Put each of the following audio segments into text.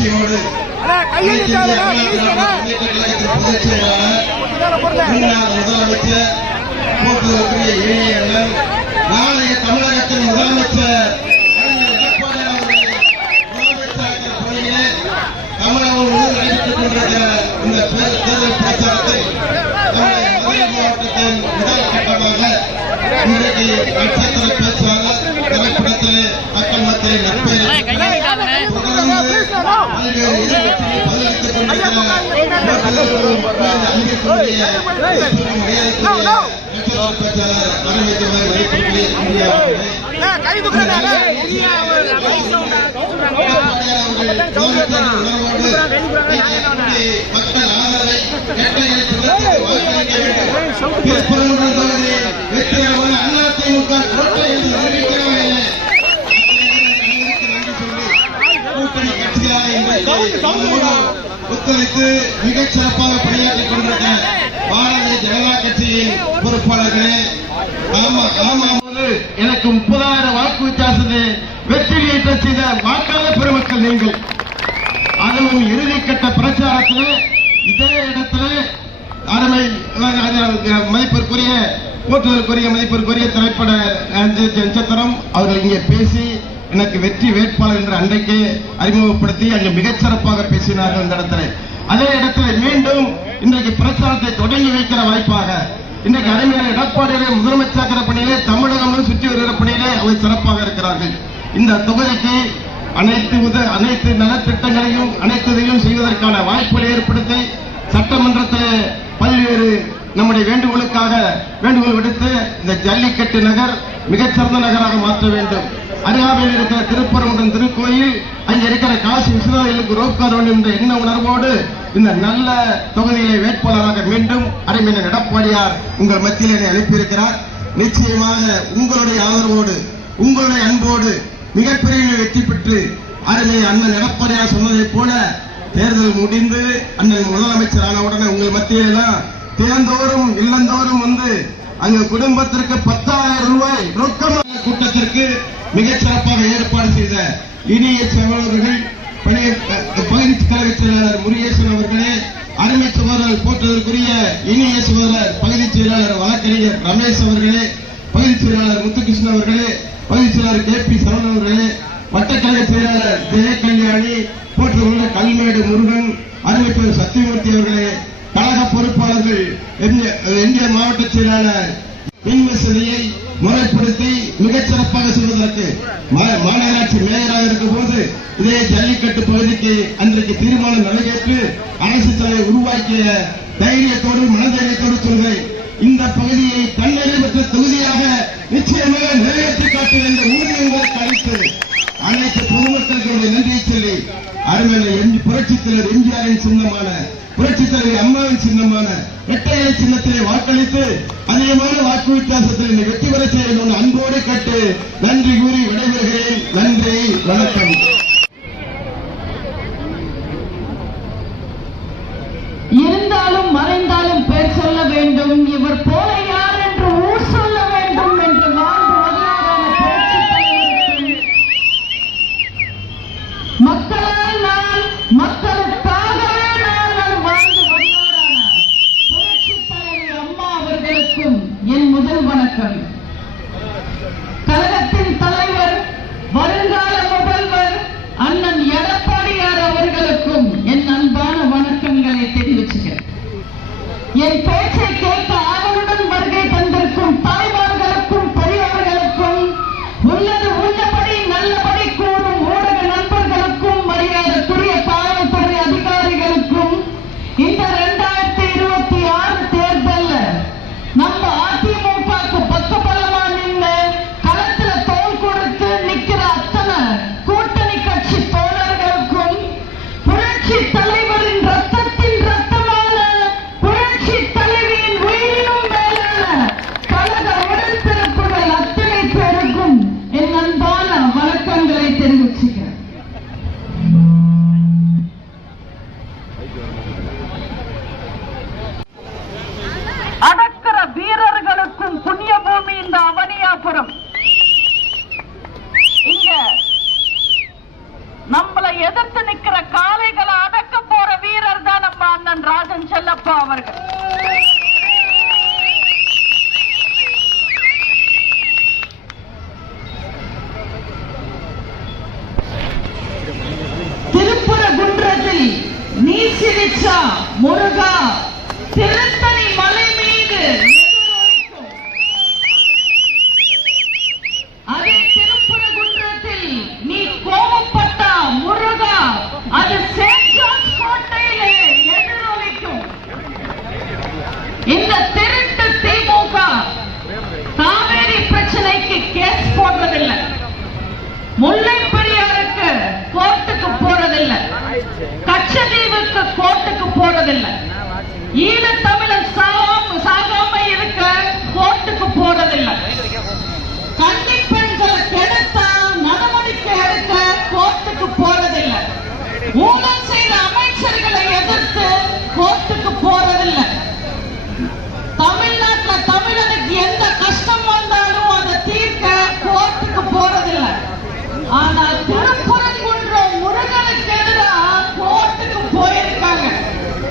மகிழ்ச்சியோடு பொதுச் செயலாளர் முதலமைச்சர் போக்குவரத்துறை இணைய அண்ணன் நாளைய தமிழகத்தின் முதலமைச்சர் பணியிலே தமிழகம் முழுவதும் நடைபெற்றுக் கொண்டிருக்கிற இந்த தேர்தல் பிரச்சாரத்தை மதுரை மாவட்டத்தின் முதல் கட்டமாக இன்றைக்கு நட்சத்திர பேச்சாளர் திரைப்படத்திலே மக்கள் மத்தியில் நட்பெயர் பல்வேறு எதிர்கட்சிகள் பதிலளித்துக் கொண்டிருக்கிற அன்பிற்குரிய நட்சத்திர பேச்சாளர் அரவிந்தர் மதிப்பிற்குரிய மக்கள் ஆதரவை வெற்றியாக அதிமுக கோட்டை என்று அறிவிக்கிறார்கள். கூட்டணி கட்சியாக ஒத்துழைத்து மிகச் சிறப்பாக பணியாற்றிக் கொண்டிருக்கிற பாரதிய ஜனதா கட்சியின் பொறுப்பாளர்களே, எனக்கு 30,000 வாக்கு வித்தியாசத்தில் வெற்றி ஈட்ட செய்த வாக்காளர் பெருமக்கள் நீங்கள். அதுவும் இறுதிக்கட்ட பிரச்சாரத்தில் இதே இடத்துல அருமை மதிப்பிற்குரிய போற்றுதலுக்குரிய மதிப்பிற்குரிய திரைப்பட நட்சத்திரம் அவர்கள் இங்கே பேசி எனக்கு வெற்றி வேட்பாளர் என்ற அன்றைக்கு அறிமுகப்படுத்தி அங்கு மிகச் சிறப்பாக பேசினார்கள். இந்த இடத்துல அதே இடத்துல மீண்டும் இன்றைக்கு பிரச்சாரத்தை தொடங்கி வைக்கிற வாய்ப்பாக இன்றைக்கு அருமையான எடப்பாடியிலே முதலமைச்சர் பணியிலே தமிழகம் சுற்றி வருகிற பணியிலே அவர் சிறப்பாக இருக்கிறார்கள். இந்த தொகுதிக்கு அனைத்து நலத்திட்டங்களையும் அனைத்தையும் செய்வதற்கான வாய்ப்புகளை ஏற்படுத்தி சட்டமன்றத்தில் பல்வேறு நம்முடைய வேண்டுகோள் விடுத்து இந்த ஜல்லிக்கட்டு நகர் மிகச்சிறந்த நகராக மாற்ற வேண்டும். அருகாமையில் இருக்கிற திருப்பரங்குன்றம் திருக்கோயில், அங்கே இருக்கிற காசி விஸ்வநாதர்களுக்கு ரோப்கார் வேண்டும் என்ற எண்ண உணர்வோடு இந்த நல்ல தொகுதியிலே வேட்பாளராக மீண்டும் அருமையான எடப்பாடியார் உங்கள் மத்தியில் அனுப்பியிருக்கிறார். நிச்சயமாக உங்களுடைய ஆதரவோடு உங்களுடைய அன்போடு மிகப்பெரிய வெற்றி பெற்று அருமை அண்ணன் எடப்பாடியார் சொன்னதைப் போல தேர்தல் முடிந்து அண்ணன் முதலமைச்சர் ஆனவுடனே உங்கள் மத்தியிலாம் தினந்தோறும் இல்லந்தோறும் வந்து அங்கு குடும்பத்திற்கு 10,000 ரூபாய் ரொக்கமாக கூட்டத்திற்கு மிகச் சிறப்பாக ஏற்பாடு செய்த இனிய சகோதரர்கள் பகுதி கழக செயலாளர் முருகேசன் அவர்களே, அருமை சகோதரர் போற்றதற்குரிய இனிய சகோதரர் பகுதி செயலாளர் வழக்கறிஞர் ரமேஷ் அவர்களே, பகுதி செயலாளர் முத்துகிருஷ்ணன் அவர்களே, பகுதி செயலாளர் KP சரவணன் அவர்களே, வட்டக்கழக செயலாளர் ஜெயகல்யாணி, போற்றுள்ள கல்மேடு முருகன், அருமை சத்தியமூர்த்தி அவர்களே, கழக பொறுப்பாளர்கள் எம்ஜிஆர் மாவட்ட செயலாளர் மின் வசதியை முறைப்படுத்தி மிகச் சிறப்பாக செய்வதற்கு மாநகராட்சி மேயராக இருக்கும் போது இதே ஜல்லிக்கட்டு பகுதிக்கு அன்றைக்கு தீர்மானம் நிறைவேற்றி அரசு தலைவர் உருவாக்கிய தைரியத்தோடு மனதைரியத்தோடு சொல்கிறேன், இந்த பகுதியை தன்னிறைவு பெற்ற தொகுதியாக நிச்சயமாக நிறைவேற்றி காட்டுகிற இந்த ஊரில் உங்களுக்கு அழைத்து அனைத்து பொதுமக்களுக்கு நன்றியை சொல்லி அருமையான புரட்சித் தலைவர் எம்ஜிஆரின் சின்னமான புரட்சித் தலைவர் அம்மாவின் சின்னமான இரட்டை சின்னத்திலே வாக்களித்து அதிகமான வாக்கு வித்தியாசத்தில் இந்த வெற்றி பெற செய்ய வேண்டும் அன்போடு கேட்டு நன்றி கூறி விடைபெறுகிறேன். நன்றி, வணக்கம். இருந்தாலும் மறைந்தாலும் பேர் சொல்ல வேண்டும், இவர் போல யார் என்று ஊர் சொல்ல வேண்டும் என்று மக்களால் நான் மக்களுக்காகவே நான் வாழ்ந்து வந்தாரான புரட்சித் தலைவி அம்மா அவர்களுக்கும் என் முதல் வணக்கம். கழகத்தின் தலைவர் வருங்கால முதல்வர் அண்ணன் எடப்பாடியார் அவர்களுக்கும் என் அன்பான வணக்கங்களை தெரிவிச்சுக்கிறேன். என் பேச்சை கேட்க ஆவலுடன் வருகை தந்திருக்கும் தாய்மார்களுக்கும் பெரியவர்களுக்கும் உள்ளது உள்ளபடி நல்லபடி கூறும் ஊடக நண்பர்களுக்கும் மரியாதைக்குரிய காவல்துறை எதிர்த்து நிக்கிற காளைகளை அடக்க போற வீரர் தான் நம்ம அண்ணன் ராஜன் செல்லப்பா அவர்கள். திருப்பரங்குன்றத்தில் நீ சிரிச்சா முருகா திருத்தணி மலை மீது எதிரொலிக்கும். அதே திருப்பரங்குன்றத்தில் நீ கோபப்பட்டா முருகா அது செயின்ட் ஜார்ஜ் கோட்டையிலே எதிரொலிக்கும். இந்த திருட்டு திமுக காவேரி பிரச்சனைக்கு கேஸ் போடுறதில்லை, முல்லை பெரியாருக்கு கோர்ட்டுக்கு போறதில்லை, கச்சதீவுக்கு கோர்ட்டுக்கு போறதில்லை, ஈழத்தமிழன் சாகாம இருக்க கோர்ட்டுக்கு போறதில்லை, கன்னி பெண்களை கெடுத்தா நடவடிக்கை எடுக்க கோர்ட்டுக்கு போறதில்லை, ஊழல் செய்த அமைச்சர்களை எதிர்த்து கோர்ட்டுக்கு போறதில்லை, தமிழ்நாட்டில் தமிழனுக்கு எந்த கஷ்டம் வந்தாலும் அதை தீர்க்க கோர்ட்டுக்கு போறதில்லை. ஆனா திருப்பரங்குன்றம் முருகனுக்கு எதிராக கோர்ட்டுக்கு போயிருக்காங்க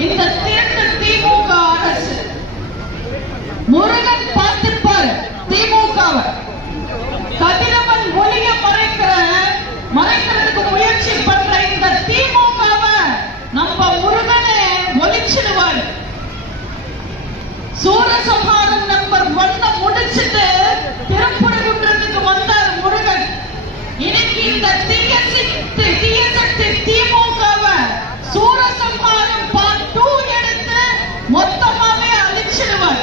இந்த திருட்டு திமுக அரசு. முருகன் பார்த்திருப்பாரு திமுகவை, கதிரவன் ஒளிய மறைக்கிறதுக்கு முயற்சி பண்ற இந்த திமுகவை நம்ம முருகனை ஒழிச்சிடுவாரு. சூரசம்ஹாரம் நம்பர் 1 முடிச்சிட்டு திருப்பரங்குன்றத்துக்கு வந்தார் முருகன். இன்னைக்கு இந்த தீயசக்தி திமுகவை சூரசம்ஹாரம் பார்ட் 2 எடுத்து மொத்தமாவே அழிச்சிடுவார்.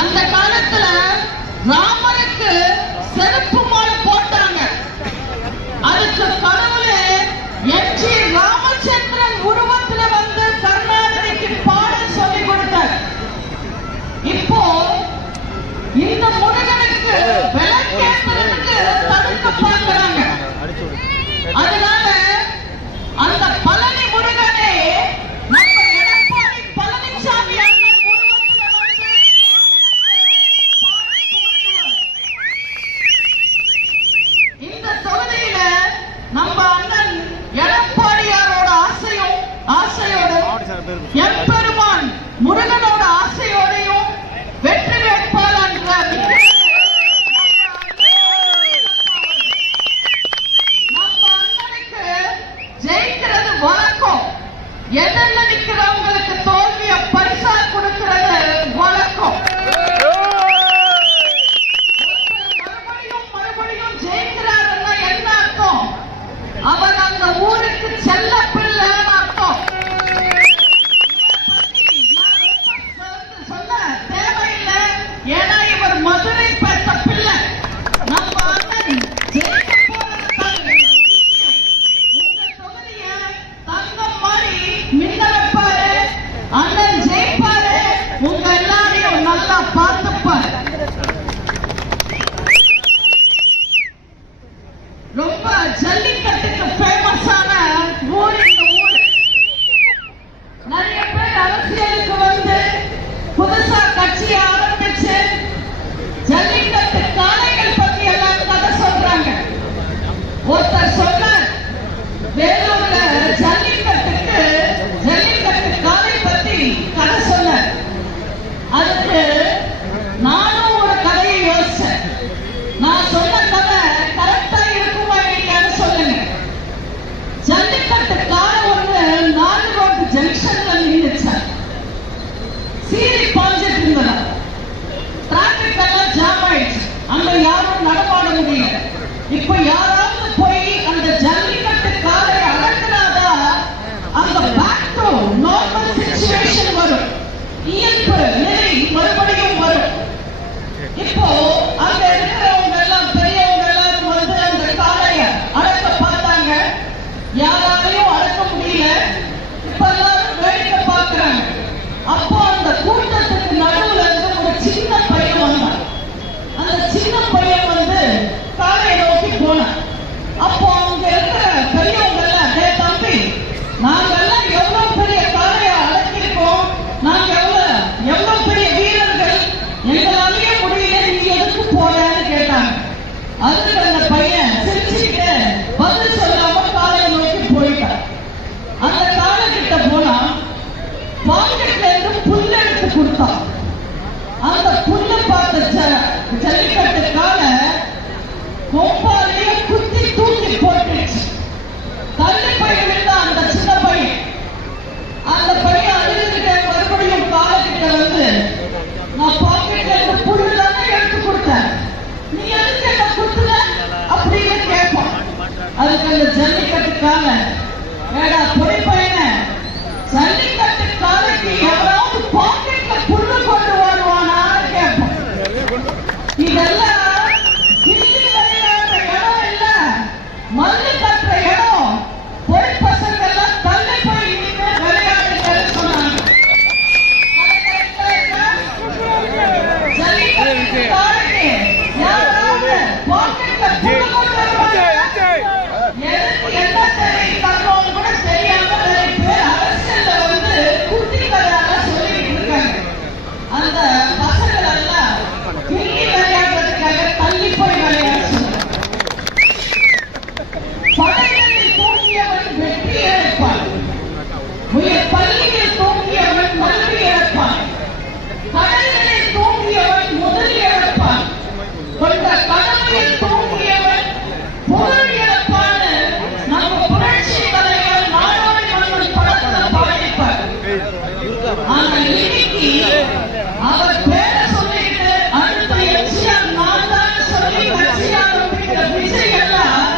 அந்த காலத்துல ராமருக்கு செருப்பு மாலை போட்டாங்க, அதுக்கு கடவுளே எம்ஜி ராமச்சந்திரன் உருவத்துல வந்து கருணாநிதிக்கு பாடம் சொல்லிக் கொடுத்தார். இப்போ இந்த முருகனுக்கு விளக்கேற்றுறதுக்கு தடுக்க பார்க்கிறாங்க. அதனால அந்த பழனி முருகனே நம்ம எடப்பாடி பழனிசாமி அண்ணன் உருவத்துல வந்து இந்த தொகுதியில நம்ம அண்ணன் எடப்பாடியாரோட ஆசையோடு எம்பெருமான் முருகனோட ஆசையோடையும் வெற்றி வேட்பாளர் நம்ம அண்ணனுக்கு ஜெயிக்கிறது வழக்கம், எதிரில் நிற்கிறவங்களுக்கு தோல்விய பரிசா கொடுக்கிறது வழக்கம். மறுபடியும் ஜெயிக்கிறாருன்னா என்ன அர்த்தம்? அவர் அந்த ஊருக்கு செல்ல பிள்ளைன்னு அர்த்தம். சொல்ல தேவையில்லை, ஏன்னா இவர் மதுரை பெற்ற பிள்ளை. நம்ம அண்ணன் ஜெயிக்க போறது உங்க தொகுதிய தங்கம் மாதிரி மின்ன வைப்பாரு, அண்ணன் ஜெயிப்பாரு, உங்க எல்லாரையும் நல்லா பார்த்துப்பாரு. ரொம்ப ஜல்லிக்கட்டுக்கு ஃபேமஸான ஊர் இந்த ஊர். நிறைய பேர் அரசியலுக்கு வந்து புதுசா கட்சியை ஆரம்பிச்சு ஜல்லிக்கட்டு காளைகள் பத்தி எல்லாம் கதை சொல்றாங்க. ஒருத்தர் சொன்னார், வேலூர்ல ஜல்லிக்கட்டு காளை பத்தி கதை சொன்னார். அதுக்கு நானும் ஒரு கதையை யோசிச்சேன். நான் சொன்ன கதை கரெக்டா இருக்குமா இல்லையான்னு சொல்லுங்க. ஜல்லிக்கட்டு காளை ஒண்ணு 4 ரோடு ஜங்ஷன்ல நின்றுச்சு, சீறி பாஞ்சிட்டு இருந்ததா. டிராபிக் எல்லாம் ஜாம் ஆயிடுச்சு, அங்க யாரும் நடமாட முடியல. இப்ப யாராவது போய் அந்த ஜல்லிக்கட்டு காளையை அதுக்கு இந்த ஜல்லிக்கட்டுக்காக ஏடா பொடி பையன ஜல்லிக்கட்டுக்காரக்கு எவராவது பாக்கெட்ல புல்லு கொண்டு வருவானான்னு கேட்போம். இதெல்லாம் கிள்ளி விளையாடுற இடம் இல்ல, மல்லு கட்டுற இடம். பொடி பசங்க எல்லாம் தள்ளி போய் இனிமே விளையாடுங்கன்னு சொன்னாங்க. ஜல்லிக்கட்டுக்காரக்கு யாராவது பாக்கெட்ல புல்லு கொண்டு வருவாங்க. என்ன தெரியும் கூட தெரியாம நிறைய பேர் அரசியல்ல வந்து குட்டி கதையாக சொல்லிட்டு இருக்காங்க. அந்த பசங்கள் எல்லாம் கிள்ளி விளையாடுறதுக்காக தள்ளி போய் விளையாட சொல்றாங்க. படைகளில் தூங்கியவன் வெற்றி இழப்பான், பள்ளியில் தூங்கியவன் கல்வி இழப்பான், கடல்களில் தூங்கியவன் முதல் இழப்பான், கொண்ட கடமையில் தூங்கியவன் பொருள் இழப்பான்னு நம்ம புரட்சி தலைவர் நாடோடி மன்னன் படத்துல பாடிப்பார். ஆனா இன்னைக்கு அவர் பேரை சொல்லிட்டு அடுத்த எம்ஜிஆர் நான் தான் சொல்லி கட்சி ஆரம்பிக்கிற விஜய் எல்லாம்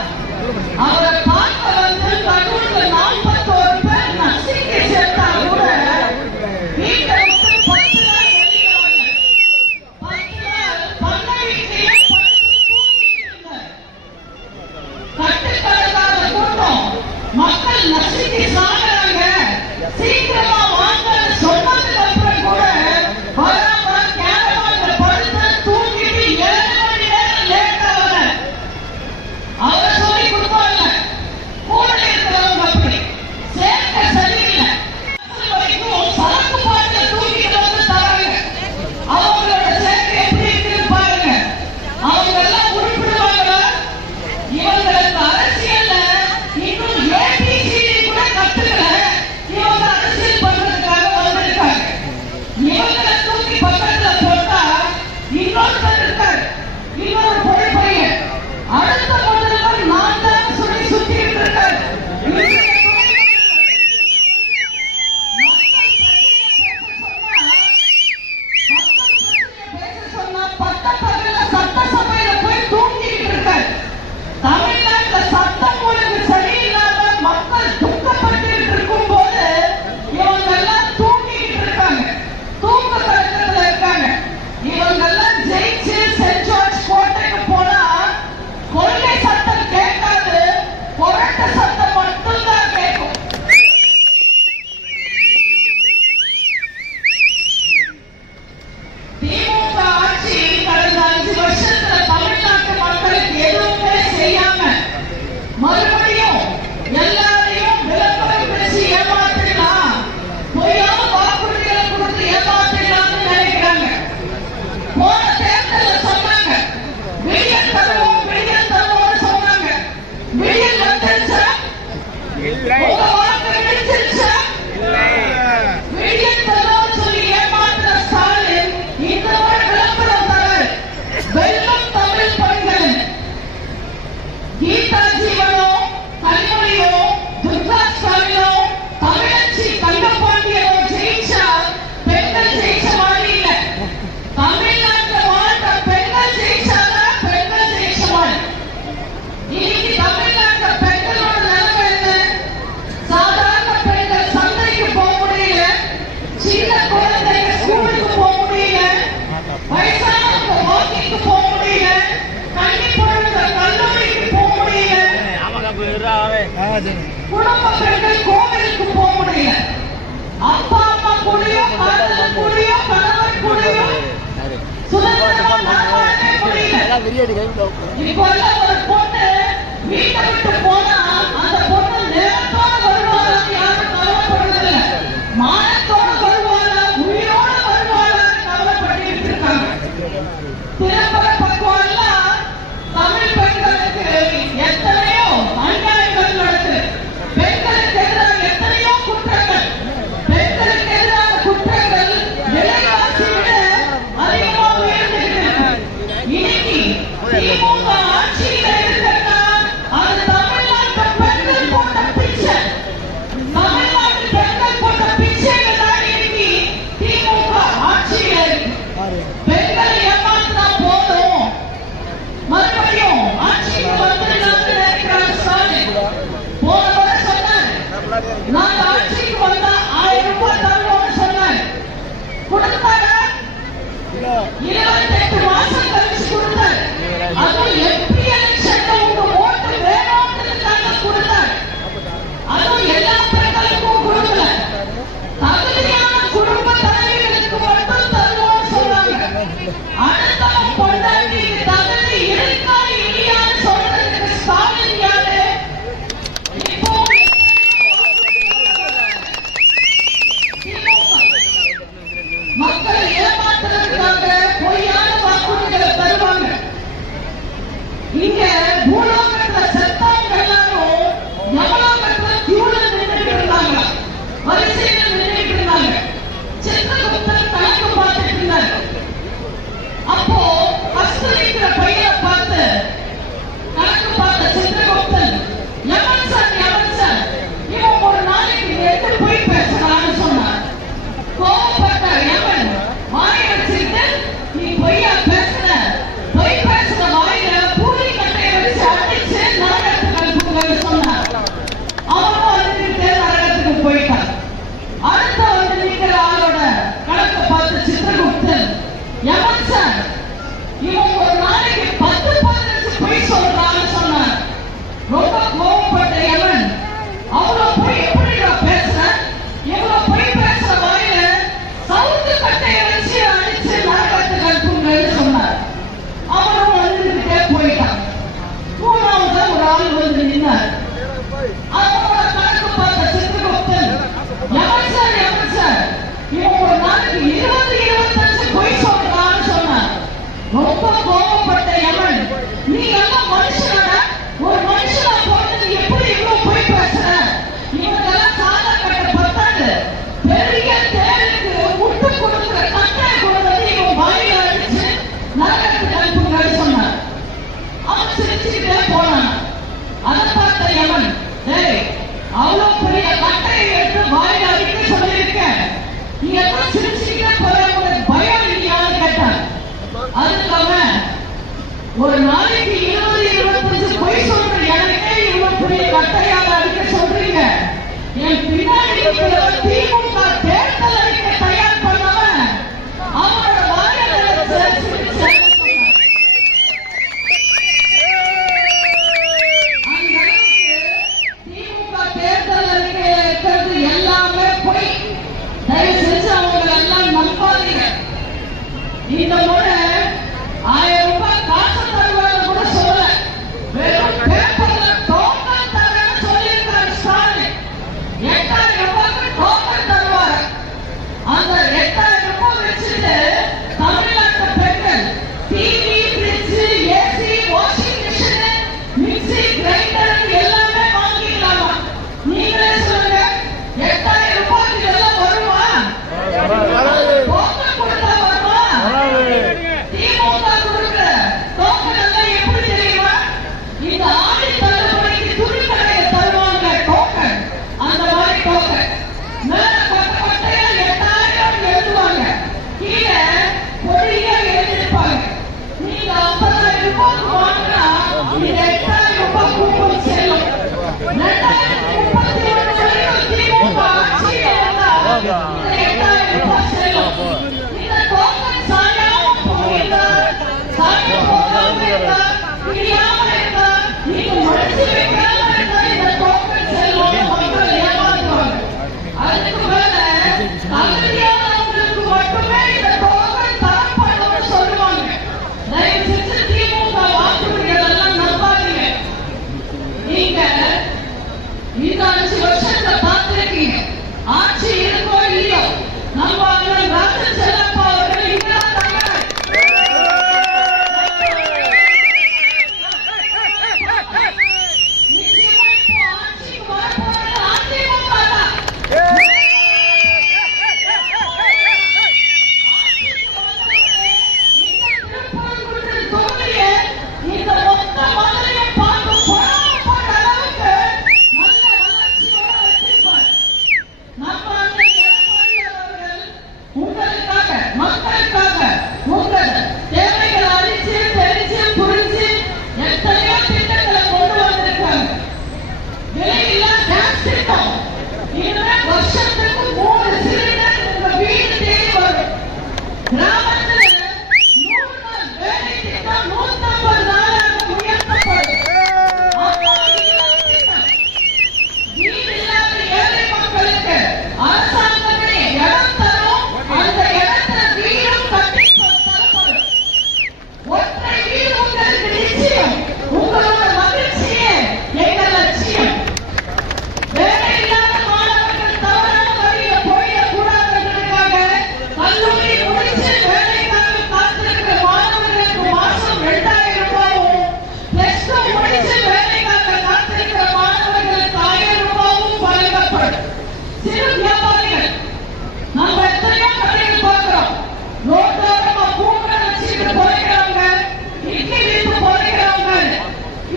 அவரை பார்க்க வந்து கண்ணூர்ல 41 பேர் நசிக்கு சேர்த்தா கூட வீட்டை விட்டு 10 நாள் வெளியில வந்தாங்க. 10 நாள் பண்ணை வீட்டையே படுத்து தூங்கிட்டு இருந்தார். கட்டுக்கடங்காத கூட்டம், மக்கள் நசுக்கி சாகுறாங்க, சீக்கிரமா வாங்கன்னு சொன்னதுக்கு அப்புறம் கூட வராம கேரவான்ல படுத்து தூங்கிட்டு 7 மணி நேரம் லேட்டா வர அவர் சொல்லி கொடுப்பாங்க. கூட இருக்கிறவங்க அப்படி சேர்க்க சரியில்லை. வரைக்கும் சரக்கு பாட்டில தூக்கிட்டு வந்து தராங்க. அவங்களோட சேர்க்கை எப்படி இருக்குன்னு பாருங்க. அவங்க எல்லாம் உருப்பிடுவாங்களா? இவங்களுக்கு அரசியல்ல இன்னும் ஏபிசிடி கூட கத்துக்கல. இவங்க அரசியல் பண்றதுக்காக வந்திருக்காங்க. இவங்களை தூக்கி பக்கத்துல போட்டா இன்னொருத்தர் இருக்காரு, இன்னொரு பொடி பையன் அடுத்த முதல்வர் நான் தான் சொல்லி சுத்திட்டு இருக்காரு. சட்டசபையில போய் தூங்கிட்டு இருக்காரு. தமிழ்நாட்டுல சட்டம் ஒழுங்கு சரியில்லாம மக்கள் துக்கப்பட்டு இருக்கும் போது இவங்க எல்லாம் தூங்கிட்டு இருக்காங்க, தூக்க கலக்கத்துல இருக்காங்க. இவங்க எல்லாம் ஜெயிச்சு சென்ட் ஜார்ஜ் கோட்டைக்கு போனா கொள்கை சட்டம் கேட்காது, புரட்ட சட்டம் மட்டும்தான் கேட்கும். திமுக ஆட்சி கடந்த 5 வருஷத்துல தமிழ்நாட்டு மக்களுக்கு எதுவுமே செய்யாம மறுபடியும் எல்லாரையும் விளம்பரம் பேசி ஏமாற்றலாம், பொய்யான வாக்குறுதிகளை கொடுத்து ஏமாற்றலாம்னு நினைக்கிறாங்க. போன தேர்தல்ல சொன்னாங்க விடியல் தருவோம்னு சொன்னாங்க. விடியல் வந்துருச்சா? உங்க வாக்கு கிடைச்சிருச்சா? விடியல் தருவோம்னு சொல்லி ஏமாற்ற ஸ்டாலின் இந்த மாதிரி விளம்பரம் தராரு. வெள்ளம் தமிழ் பெண்கள் கீதா ஜீவனோ கனிமொழியோ துர்கா ஸ்டாலினோ தமிழச்சி தங்கப்பாண்டியனோ ஜெயிச்சா பெண்கள் ஜெயிச்ச மாதிரி இல்ல. தமிழ்நாட்டில் வாழ்ந்த பெண்கள் ஜெயிச்சாதான் பெண்கள் ஜெயிச்ச மாதிரி. இன்னைக்கு தமிழ்நாட்டில் பெண்களோட நிலைமை என்ன? சாதாரண பெண்கள் சந்தைக்கு போக முடியல, சின்ன குழந்தைங்க ஸ்கூலுக்கு போக முடியல, வயசானவங்க வாக்கிங்க்கு போக முடியல, கல்வி பொருளுங்க கல்லூரிக்கு போக முடியல, குடும்ப பெண்கள் கோவிலுக்கு போக முடியல, அப்பா அம்மா கூடயோ காதலன் கூடயோ கணவன் கூடயோ சுதந்திரமா நடமாடவே முடியல. இப்போ எல்லாம் ஒரு பொண்ணு வீட்டை விட்டு போனா அந்த பொண்ணு நேரத்தோட வருவாளா யாரும் கவலைப்படுறதில்ல, மானத்தோட வருவாளா உயிரோட வருவாளான்னு கவலைப்பட்டு இருக்காங்க. திரைப்பட பக்கம் எல்லாம் தமிழ் பெண்களுக்கு எத்தனையோ அநியாயங்கள் நடக்குது, பெண்களுக்கு எதிராக எத்தனையோ குற்றங்கள், பெண்களுக்கு எதிரான குற்றங்கள் விலைவாசி விட அதிகமா உயர்ந்திருக்கு. இன்னைக்கு திமுக ஆட்சியில இருக்கிறதா அது தமிழ்நாட்டு பெண்கள் போட்ட பிச்சை. தமிழ்நாட்டு பெண்கள் போட்ட பிச்சைகள் தான் இன்னைக்கு திமுக ஆட்சியில இருக்கு. பெண்களை ஏமாத்தினா போதும் மறுபடியும் ஆட்சிக்கு வந்துடலாம்னு நினைக்கிறார் ஸ்டாலின். என் பின்னாடி இருக்கிறவர் திமுக தேர்தல் அறிக்கை தயார் பண்ணவன் அவரோட வாயில திமுக தேர்தல் அறிக்கையில இருக்கிறது எல்லாமே போய் தயவு செஞ்சு அவங்க எல்லாம் நம்பாதீங்க. இந்த முறை 1000 ரூபாய் காசு தருவாங்க கூட சொல்ல, வெறும் பேப்பர்ல டோக்கன் தரேன்னு சொல்லியிருக்காரு ஸ்டாலின். 8000 ரூபாய்க்கு டோக்கன் தருவாரு. அந்த 8000 ரூபாய் வச்சுட்டு தமிழ்நாட்டு பெண்கள் TV, fridge, AC, washing machine, mixie, grinder எல்லாமே வாங்கிக்கலாமா? நீங்களே சொல்லுங்க, 8000 ரூபாய்க்கு இதெல்லாம் வருமா? டோக்கன் கொடுத்தா வருமா? திமுக கொடுக்கிற டோக்கன் எல்லாம் எப்படி தெரியுமா? இந்த ஆடி தள்ளுபடிக்கு துணி கடையை தருவாங்க டோக்கன். அந்த மாதிரி டோக்கன் மேல பட்டையா 8000 எழுதுவாங்க, கீழே பொடியா எழுதிருப்பாங்க. நீங்க 50,000 ரூபாய்க்கு வாங்கினா இந்த 8000 ரூபாய் கூப்பன் செல்லும். 2031 வரைக்கும் திமுக ஆட்சியில இருந்தா இந்த 8000 ரூபாய் செல்லும். இந்த டோக்கன் சாயாம போயிருந்தா, சாய போகாம இருந்தா, கிழியாம இருந்தா, நீங்க மடிச்சு வைக்காம இருந்தா இந்த டோக்கன் செல்லும். மக்கள் ஏமாற்றுவாங்க. அதுக்கு மேல தகுதியானவங்களுக்கு மட்டுமே இந்த டோக்கன் தரப்படும்னு சொல்லுவாங்க. தயவு செஞ்சு திமுக வாக்குறுதிகளெல்லாம் நம்பாதீங்க. நீங்க இந்த 5 வருஷத்துல பார்த்திருக்கீங்க, ஆட்சி இருக்கோ இல்லையோ, நம்ம அண்ணன் ராஜன் செல்லப்பா அவர்கள் இங்கதான் தயார். நிச்சயமா இப்போ ஆட்சிக்கு வரப்போறது அதிமுக தான். ஆட்சிக்கு வந்தவங்க இந்த திருப்பரங்குன்றம் தொகுதியை இந்த மொத்த மதுரையும் பார்த்து பொறாமைப்படுற அளவுக்கு நல்ல வளர்ச்சியோட வச்சிருப்பார். நம்ம அண்ணன் எடப்பாடி அவர்கள் உங்களுக்காக, மக்களுக்காக உங்கள் தேவைகளை அறிஞ்சு தெரிஞ்சு புரிஞ்சு எத்தனையோ திட்டங்களை கொண்டு வந்திருக்காங்க. விலையில்லா கேஸ் திட்டம், இனிமே வருஷத்துக்கு 3 சிலிண்டர் உங்க வீடு தேடி வரும். கிராமத்துல 100 நாள் வேலை திட்டம் 150 நாளாக உயர்த்தப்படும். அப்புறம் இல்லம் திட்டம், வீடு இல்லாத ஏழை மக்களுக்கு அரசாங்கமே இடம் தரும். அந்த இடத்துல வீடும் கட்டி தரப்படும். ஒற்றை வீடு உங்களுக்கு நிச்சயம். உங்களோட மகிழ்ச்சியே எங்கள் லட்சியம். வேலை இல்லாத மாணவர்கள் தவறான வழியில போயிடக்கூடாதுன்றதுக்காக கல்லூரி முடிச்சு வேலைக்காக காத்திருக்கிற மாணவர்களுக்கு மாசம் 2000 ரூபாயும், பிளஸ் 2 முடிச்சு வேலைக்காக காத்திருக்கிற மாணவர்களுக்கு 1000 ரூபாயும் வழங்கப்படும். சிறு வியாபாரிகள், நம்ம எத்தனையோ கடைகள் பார்க்கிறோம், ரோட்டோரமா பூங்கா வச்சுட்டு போய்க்கிறாங்க, இட்லி வீட்டு போய்க்கிறாங்க.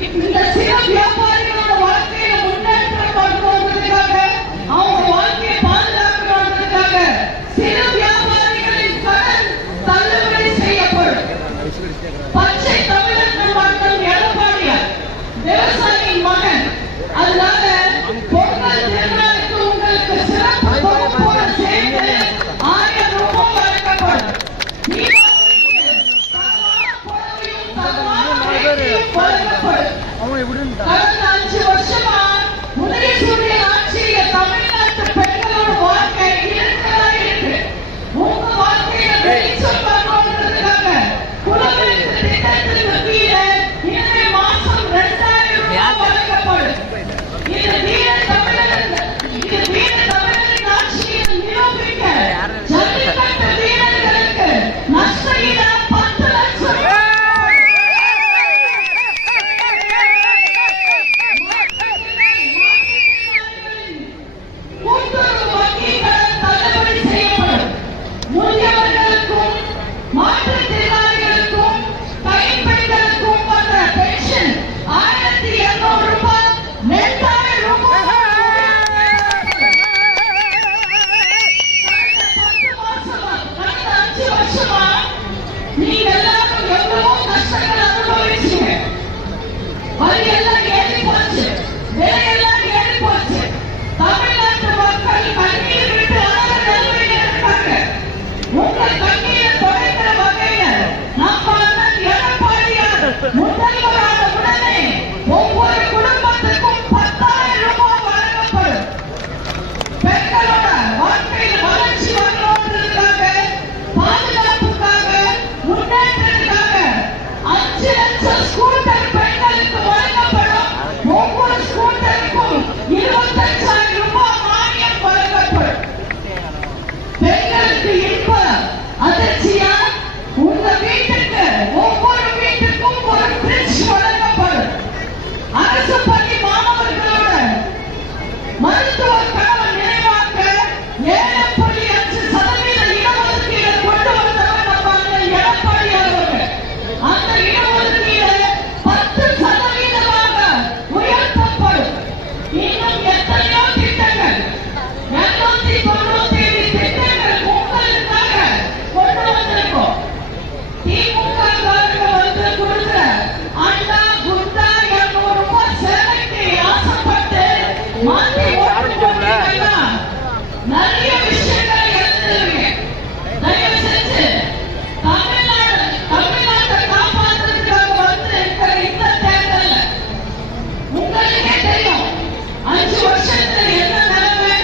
இந்த சிறு வியாபாரிகளோட வாழ்க்கையில முன்னேற்றம் கொண்டு வந்ததுக்காக, அவங்க வாழ்க்கையை பாதுகாக்கணுன்றதுக்காக சிறு வியாபாரிகளின் கடன் தள்ளுபடி செய்யப்படும். பச்சை தமிழர்கள் மக்கள் எடப்பாடியார் விவசாயியின் மகன். அதனால பொங்கல் திருநாளுக்கு உங்களுக்கு சிறப்பு மாத்தி ஓட்டு போட்டீங்கன்னா நிறைய விஷயங்களை இழந்துருவீங்க. தயவு செஞ்சு தமிழ்நாட்டை காப்பாற்றுறதுக்காக வந்து இருக்கிற இந்த தேர்தல்ல உங்களுக்கே தெரியும் 5 வருஷத்துல என்ன நிலைமை.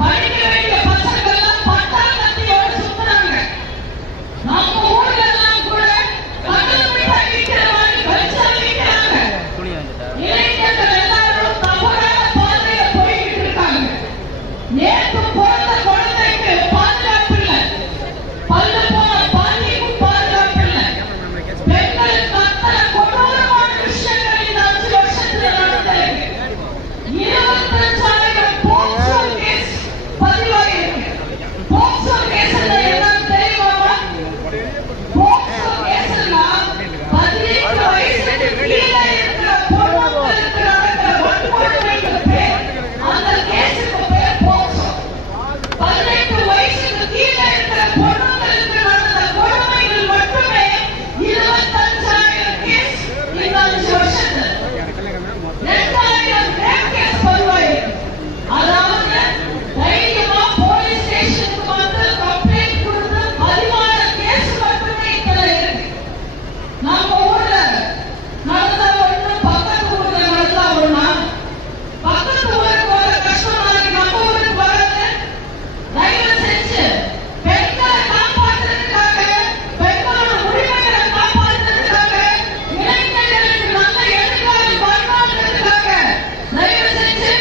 படிக்க வேண்டிய பசங்க எல்லாம் பட்டாளத்தியோட சுத்துறாங்க. நம்ம ஊர்ல எல்லாம் கூட கடல் மிட்டாய் விற்கிற மாதிரி கஞ்சா விற்கிறாங்க. இளைஞர்கள் எல்லாரும் தவறான பாதையில போய்கிட்டு இருக்காங்க. நேற்று பிறந்த குழந்தைக்கு பாதுகாப்பு இல்லை. பல்லு போன பாட்டிக்கும் பாதுகாப்பு இல்லை. பெண்களுக்கு அத்தனை கொடூரமான விஷயங்கள் இந்த 5 வருஷத்துல நடந்திருக்கு. 25,000 போக்சோ கேஸ் பதிவாயிருக்கு. போக்சோ கேஸ்ல எல்லாம் தெரியுமா? போக்சோ கேஸ்ல 18 வயசுக்கு கீழே இருக்கிற பொண்ணுங்களுக்கு நடக்கிற வன்கொடுமைக்கு பேர் அந்த கேஸுக்கு பேர் போக்சோ. 18 வயசுக்கு கீழே இருக்கிற பொண்ணுங்களுக்கு நடந்த கொடுமைகள் மட்டுமே 25,000 கேஸ் இந்த 5 வருஷத்துல. 2000 ரேப் கேஸ் பதிவாயிருக்கு. அதாவது தைரியமா போலீஸ் ஸ்டேஷனுக்கு வந்து கம்ப்ளைண்ட் கொடுத்து 16 கேஸ் மட்டுமே இதுல இருக்கு. நம்ம ஊர்ல நடந்தா ஒண்ணு, பக்கத்து ஊர்ல நடந்தா ஒண்ணா? பக்கத்து ஊருக்கு வர கஷ்டம் நாளைக்கு நம்ம ஊருக்கு வராது. தயவு செஞ்சு பெண்களை காப்பாற்றுறதுக்காக, பெண்களோட உரிமைகளை காப்பாற்றுறதுக்காக, இளைஞர்களுக்கு நல்ல எதிர்காலம் வரணுன்றதுக்காக தயவு செஞ்சு